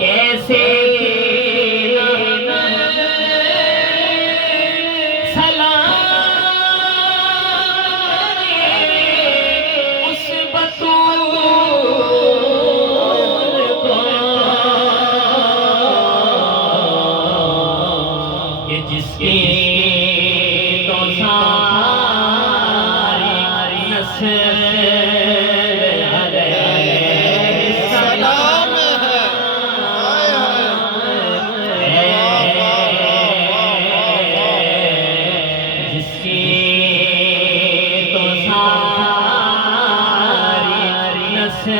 कैसे जिसकी तो सारी नस्ल सलाम है। जिसकी तो सारी नस्ल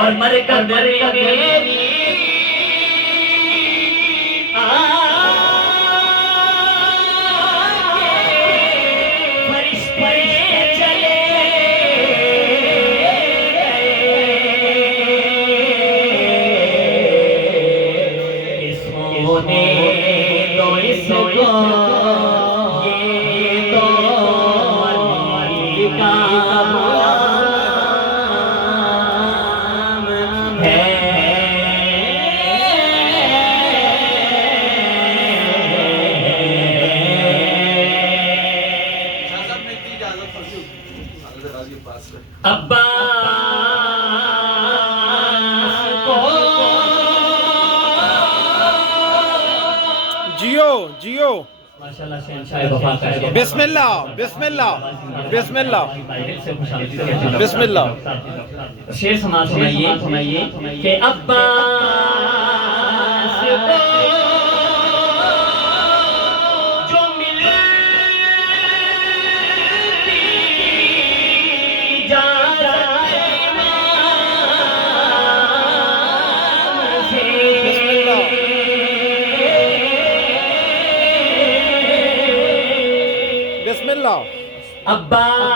और मर कर मेरी फरिश्ते चले इसने तो इसको ये तो का जियो जियो माशाल्लाह शहंशाह वफा का बिस्मिल्लाह बिस्मिल्लाह बिस्मिल्लाह बिस्मिल्लाह। शेर सुनाइए कि अब्बास को जो मिलती जाए बिस्मिल्लाह। अब्बास